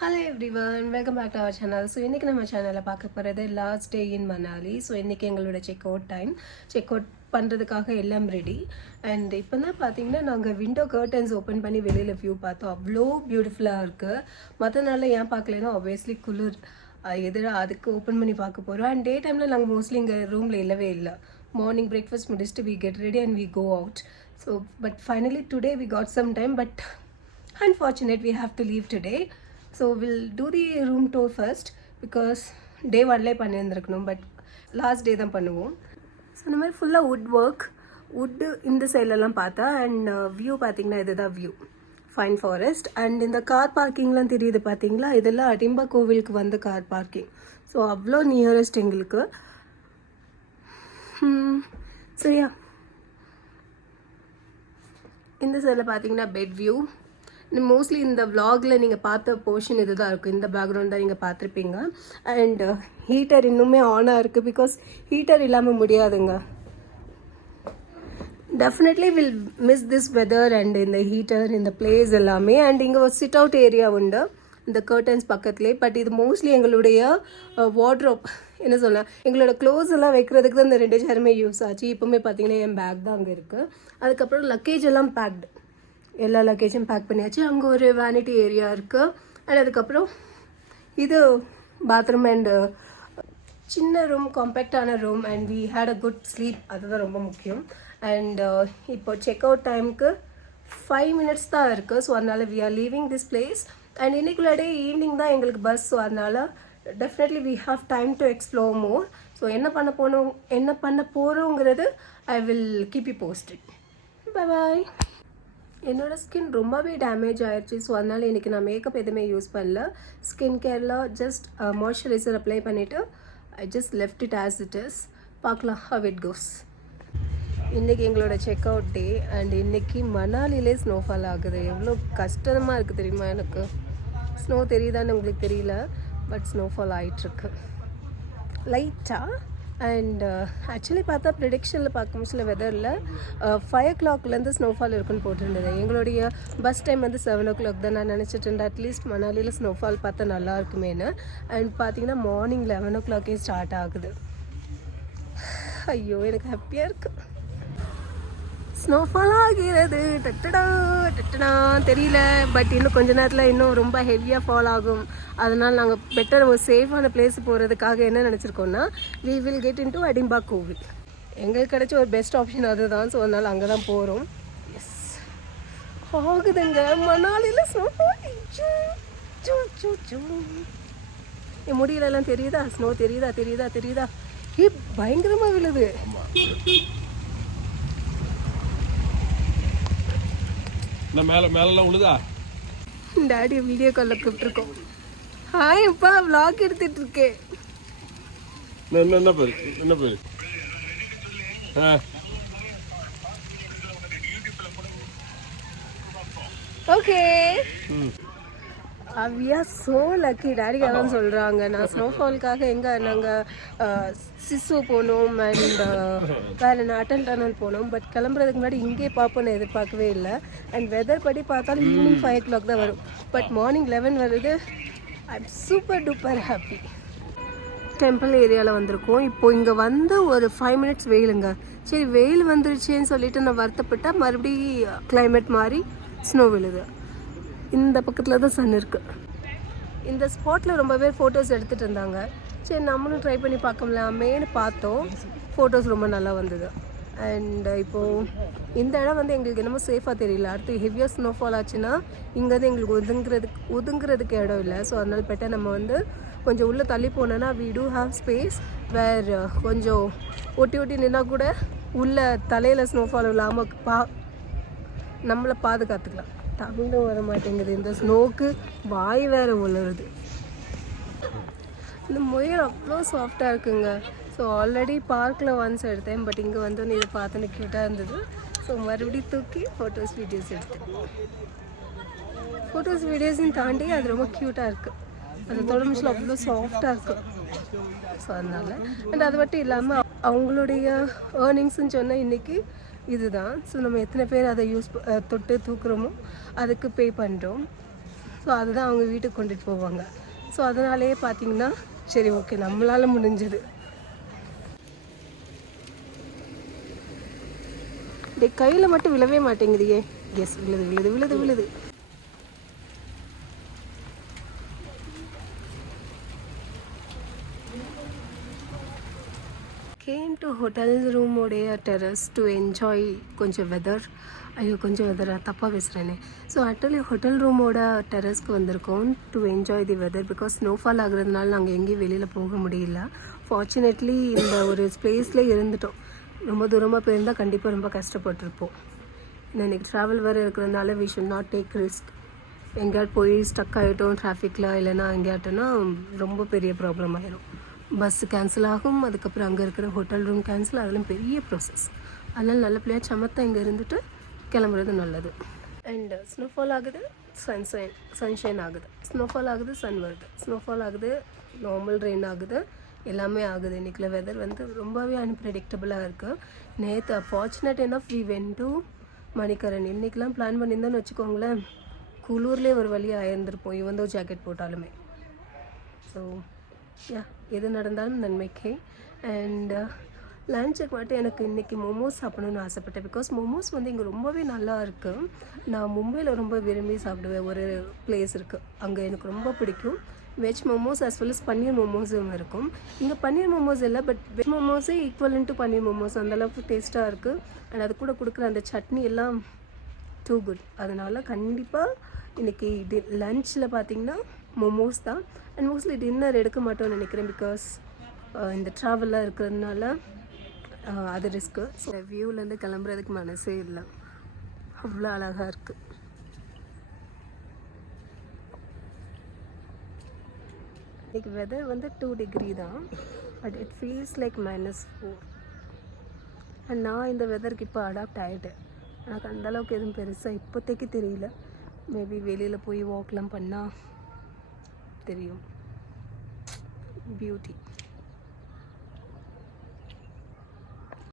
Hello everyone welcome back to our channel so இன்றைக்கி நம்ம சேனலில் பார்க்க போகிறது last day in Manali so இன்றைக்கி எங்களோட check out time check out பண்ணுறதுக்காக எல்லாம் ரெடி அண்ட் இப்போ தான் பார்த்தீங்கன்னா நாங்கள் விண்டோ கர்டன்ஸ் ஓப்பன் பண்ணி வெளியில் வியூ பார்த்தோம். அவ்வளோ பியூட்டிஃபுல்லாக இருக்குது மற்ற நாளில் ஏன் பார்க்கலன்னா ஆப்வியஸ்லி குளிர் எதிராக அதுக்கு ஓப்பன் பண்ணி பார்க்க போகிறோம் அண்ட் டே டைமில் நாங்கள் மோஸ்ட்லி இங்கே ரூமில் இல்லவே இல்லை. மார்னிங் பிரேக்ஃபாஸ்ட் முடிச்சுட்டு we get ready and we go out so but finally today we got some time but unfortunate we have to leave today so will do the room tour first because day only பண்ணியிருந்துருக்கணும் but last day தான் பண்ணுவோம். So இந்த மாதிரி ஃபுல்லாக would work wood இந்த சைட்லலாம் பார்த்தா and view uh, பார்த்தீங்கன்னா இதுதான் வியூ ஃபைன் ஃபாரஸ்ட் அண்ட் இந்த கார் பார்க்கிங்லாம் தெரியுது பார்த்தீங்களா? இதெல்லாம் அடிம்பா கோவிலுக்கு வந்து கார் பார்க்கிங் ஸோ அவ்வளோ நியரஸ்ட் எங்களுக்கு. Hmm. சரியா இந்த சைடில் பார்த்தீங்கன்னா பெட் வியூ மோஸ்ட்லி இந்த vlogல நீங்கள் பார்த்த போர்ஷன் இது தான் இருக்கும். இந்த பேக்ரவுண்ட் தான் நீங்கள் பார்த்துருப்பீங்க. அண்ட் ஹீட்டர் uh, இன்னுமே ஆனாக இருக்குது பிகாஸ் ஹீட்டர் இல்லாமல் முடியாதுங்க. Definitely will miss this weather and இந்த ஹீட்டர் இந்த பிளேஸ் எல்லாமே. அண்ட் இங்கே ஒரு சிட் அவுட் ஏரியா உண்டு. இந்த கர்டன்ஸ் பக்கத்துலேயே பட் இது மோஸ்ட்லி எங்களுடைய uh, வார்ட்ரோப் என்ன சொல்ல? எங்களோட க்ளோஸ் எல்லாம் வைக்கிறதுக்கு தான் இந்த ரெண்டு சேருமே யூஸ் ஆச்சு. இப்போவுமே பார்த்தீங்கன்னா என் பேக் தான் அங்கே இருக்குது அதுக்கப்புறம் லக்கேஜ் எல்லாம் பேக்டு எல்லா லக்கேஜும் பேக் பண்ணியாச்சு. அங்கே ஒரு வேனிட்டி ஏரியா இருக்குது அண்ட் அதுக்கப்புறம் இது பாத்ரூம் அண்டு uh, சின்ன room காம்பேக்டான room and we had a good sleep அதுதான் ரொம்ப முக்கியம். அண்ட் uh, இப்போ செக் அவுட் டைமுக்கு ஃபைவ் மினிட்ஸ் தான் இருக்குது ஸோ அதனால் we are leaving this place and இன்னைக்குள்ள டே ஈவினிங் தான் எங்களுக்கு பஸ் ஸோ அதனால் definitely we have time to explore more so என்ன பண்ண போகணும் என்ன பண்ண போகிறோங்கிறது I will keep you posted bye bye என்னோட ஸ்கின் ரொம்பவே டேமேஜ் ஆயிடுச்சு ஸோ அதனால் இன்றைக்கி நான் மேக்கப் எதுவுமே யூஸ் பண்ணல. ஸ்கின் கேரில் ஜஸ்ட் மாய்ஸ்சரைசர் அப்ளை பண்ணிவிட்டு I just left it as it is பார்க்கலாம் ஹவ் இட் கோஸ் இன்றைக்கி எங்களோட செக் அவுட் டே அண்ட் இன்றைக்கி மணாலிலே ஸ்னோஃபால் ஆகுது. எவ்வளோ கஷ்டமாக இருக்குது தெரியுமா எனக்கு? ஸ்னோ தெரியுதான்னு உங்களுக்கு தெரியல பட் ஸ்னோஃபால் ஆகிட்டுருக்கு லைட்டாக அண்ட் ஆக்சுவலி uh, பார்த்தா ப்ரிடிக்ஷனில் பார்க்கும் சில வெதரில் ஃபைவ் ஓ கிளாக்லேருந்து ஸ்னோஃபால் இருக்குன்னு போட்டிருந்தது. எங்களுடைய பஸ் டைம் வந்து செவன் ஓ கிளாக் தான் நான் நினச்சிட்டு இருந்தேன். அட்லீஸ்ட் மணாலியில் ஸ்னோஃபால் பார்த்தா நல்லா இருக்குமேனு அண்ட் பார்த்தீங்கன்னா மார்னிங் லெவன் ஓ கிளாக்கே ஸ்டார்ட் ஆகுது. ஐயோ எனக்கு ஹாப்பியாக இருக்குது ஸ்னோஃபால் ஆகிறது. டட்டடா டட்டடா. தெரியல. பட் இன்னும் கொஞ்ச நேரத்தில் இன்னும் ரொம்ப ஹெவியாக ஃபால் ஆகும். அதனால் நாங்கள் பெட்டர் ஒரு சேஃபான பிளேஸ் போகிறதுக்காக என்ன நினச்சிருக்கோன்னா we will get in to Hadimba கோவில் எங்களுக்கு கிடைச்ச ஒரு பெஸ்ட் ஆப்ஷன் அதுதான். ஸோ அதனால் அங்கே தான் போகிறோம் எஸ் ஆகுதுங்க மணாலியில் ஸ்னோஃபால் என் முடியலெல்லாம் தெரியுதா? ஸ்னோ தெரியுதா? தெரியுதா? தெரியுதா? ஏ பயங்கரமாக விழுது. இந்த மேல மேலெல்லாம் உழுதா? டாடியை வீடியோ காலில் கூப்பிட்டுருக்கோம். ஹாய் அப்பா vlog எடுத்துட்டு இருக்கேன் என்ன என்ன- என்ன பேரு? என்ன பேரு? ஆ. Okay hmm. We are so lucky daddy அதான் சொல்கிறாங்க நான் ஸ்னோஃபாலுக்காக எங்கே நாங்கள் சிசு போனோம் அண்ட் வேறு அட்டன் டனல் போனோம். பட் கிளம்புறதுக்கு முன்னாடி இங்கே பார்ப்போம்னு எதிர்பார்க்கவே இல்லை. அண்ட் வெதர் படி பார்த்தாலும் ஈவினிங் ஃபைவ் ஓ கிளாக் தான் வரும். பட் மார்னிங் லெவன் வருது. I am super duper happy temple ஏரியாவில் வந்திருக்கோம். இப்போ இங்கே வந்து ஒரு ஃபைவ் மினிட்ஸ் வெயிலுங்க. சரி வெயில் வந்துருச்சேன்னு சொல்லிட்டு நான் வருத்தப்பட்டா மறுபடியும் climate மாறி ஸ்னோ விழுது. இந்த பக்கத்தில் தான் சன் இருக்குது இந்த ஸ்பாட்டில் ரொம்ப பேர் ஃபோட்டோஸ் எடுத்துகிட்டு இருந்தாங்க. சரி நம்மளும் ட்ரை பண்ணி பார்க்கலாமேன்னு பார்த்தோம். ஃபோட்டோஸ் ரொம்ப நல்லா வந்தது. அண்ட் இப்போது இந்த இடம் வந்து எங்களுக்கு என்னமோ சேஃபாக தெரியல. அடுத்து ஹெவியாக ஸ்னோஃபால் ஆச்சுன்னா இங்கேருந்து எங்களுக்கு ஒதுங்குறதுக்கு ஒதுங்குறதுக்கு இடம் இல்லை. ஸோ அதனால பெட்டர் நம்ம வந்து கொஞ்சம் உள்ளே தள்ளி போனோன்னா we do have space where கொஞ்சம் ஒட்டி ஒட்டி நின்னா கூட உள்ள தலையில் ஸ்னோஃபால் இல்லாமல் பா நம்மளை பாதுகாத்துக்கலாம். தமிழும் வர மாட்டேங்குது இந்த ஸ்னோக்கு வாய் வேற உணருது இந்த முயல் அவ்வளோ சாஃப்டாக இருக்குங்க. ஸோ ஆல்ரெடி பார்க்கில் ஒன்ஸ் எடுத்தேன். பட் இங்கே வந்து இதை பார்த்தோன்னு க்யூட்டாக இருந்தது. ஸோ மறுபடியும் தூக்கி ஃபோட்டோஸ் வீடியோஸ் எடுத்தேன். ஃபோட்டோஸ் வீடியோஸையும் தாண்டி அது ரொம்ப க்யூட்டாக இருக்குது அந்த தொடர்ச்சியில் அவ்வளோ சாஃப்டாக இருக்கும் ஸோ அதனால் அண்ட் அது மட்டும் இல்லாமல் அவங்களுடைய ஏர்னிங்ஸ்ன்னு சொன்னால் இன்றைக்கி இதுதான். ஸோ நம்ம எத்தனை பேர் அதை யூஸ் தொட்டு தூக்குறோமோ அதுக்கு பே பண்ணுறோம் ஸோ அதுதான் அவங்க வீட்டுக்கு கொண்டுட்டு போவாங்க. ஸோ அதனாலேயே பார்த்தீங்கன்னா சரி ஓகே நம்மளால முடிஞ்சது. டே கையில் மட்டும் விழவே மாட்டேங்குதியே. எஸ் விழுது விழுது விழுது விழுது. கேம் டு ஹோட்டல் ரூமோடைய டெரஸ் டு என்ஜாய் கொஞ்சம் வெதர் ஐயோ கொஞ்சம் வெதர் தப்பாக பேசுகிறேனே ஸோ ஆக்சுவலி ஹோட்டல் ரூமோட டெரஸ்க்கு வந்திருக்கோம் to enjoy the weather because snowfall ஆகுறதுனால நாங்கள் எங்கேயும் வெளியில் போக முடியல. ஃபார்ச்சுனேட்லி இந்த ஒரு ஸ்பேஸில் இருந்துட்டோம். ரொம்ப தூரமாக போயிருந்தால் கண்டிப்பாக ரொம்ப கஷ்டப்பட்டிருப்போம். இன்னைக்கு ட்ராவல் வேறு இருக்கிறதுனால we should not take risk எங்கேயாவது போய் ஸ்டக் ஆகிட்டோம் டிராஃபிக்கில் இல்லைன்னா எங்கேயாட்டோன்னா ரொம்ப பெரிய ப்ராப்ளம் ஆயிரும். பஸ்ஸு கேன்சல் ஆகும். அதுக்கப்புறம் அங்கே இருக்கிற ஹோட்டல் ரூம் கேன்சல் அதெல்லாம் பெரிய ப்ராசஸ் அதனால் நல்லபடியாக சமத்த இங்கே இருந்துட்டு கிளம்புறது நல்லது. அண்ட் ஸ்னோஃபால் ஆகுது சன்ஷைன் சன்ஷைன் ஆகுது. ஸ்னோஃபால் ஆகுது சன் வருது. ஸ்னோஃபால் ஆகுது நார்மல் ரெயின் ஆகுது. எல்லாமே ஆகுது. இன்றைக்குள்ள வெதர் வந்து ரொம்பவே அன்பிரடிக்டபுளாக இருக்குது நேற்று ஃபார்ச்சுனேட் என்ன வி வென் டு மணிக்கரன். இன்றைக்கெலாம் பிளான் பண்ணியிருந்தோன்னு வச்சுக்கோங்களேன். குளூர்லேயே ஒரு வழியாக ஆயிருந்திருப்போம். இவந்தோ ஜாக்கெட் போட்டாலுமே. ஸோ யா எது நடந்தாலும் நன்மைக்கே. அண்ட் லஞ்சுக்கு uh, மட்டும் எனக்கு இன்றைக்கி மோமோஸ் சாப்பிடணும்னு ஆசைப்பட்டேன். பிகாஸ் மோமோஸ் வந்து இங்கே ரொம்பவே நல்லா இருக்குது நான் மும்பையில் ரொம்ப விரும்பி சாப்பிடுவேன். ஒரு பிளேஸ் இருக்குது அங்கே எனக்கு ரொம்ப பிடிக்கும். Veg momos as well as paneer மோமோஸும் இருக்கும். இங்கே பன்னீர் மோமோஸ் இல்லை பட் வெஜ் மோமோஸே ஈக்குவலன் டு பன்னீர் மோமோஸ் அந்தளவுக்கு டேஸ்ட்டாக இருக்குது அண்ட் அது கூட கொடுக்குற அந்த சட்னி எல்லாம் டூ குட் அதனால் கண்டிப்பாக இன்றைக்கி டி லஞ்சில் பார்த்தீங்கன்னா மோமோஸ் தான். அண்ட் மோஸ்ட்லி டின்னர் எடுக்க மாட்டோம்னு நினைக்கிறேன் பிகாஸ் uh, இந்த ட்ராவல்லாம் இருக்கிறதுனால uh, அது ரிஸ்க்கு ஸோ வியூலேருந்து கிளம்புறதுக்கு மனசே இல்லை. அவ்வளோ அழகாக இருக்குது இன்னைக்கு வெதர் வந்து டூ டிகிரி தான். But it feels like minus four and நான் இந்த வெதருக்கு இப்போ அடாப்ட் ஆகிட்டேன் எனக்கு அந்தளவுக்கு எதுவும் பெருசாக இப்போதைக்கு தெரியல. மேபி வெளியில் போய் வாக்லாம் பண்ணால் தெரியும் பியூட்டி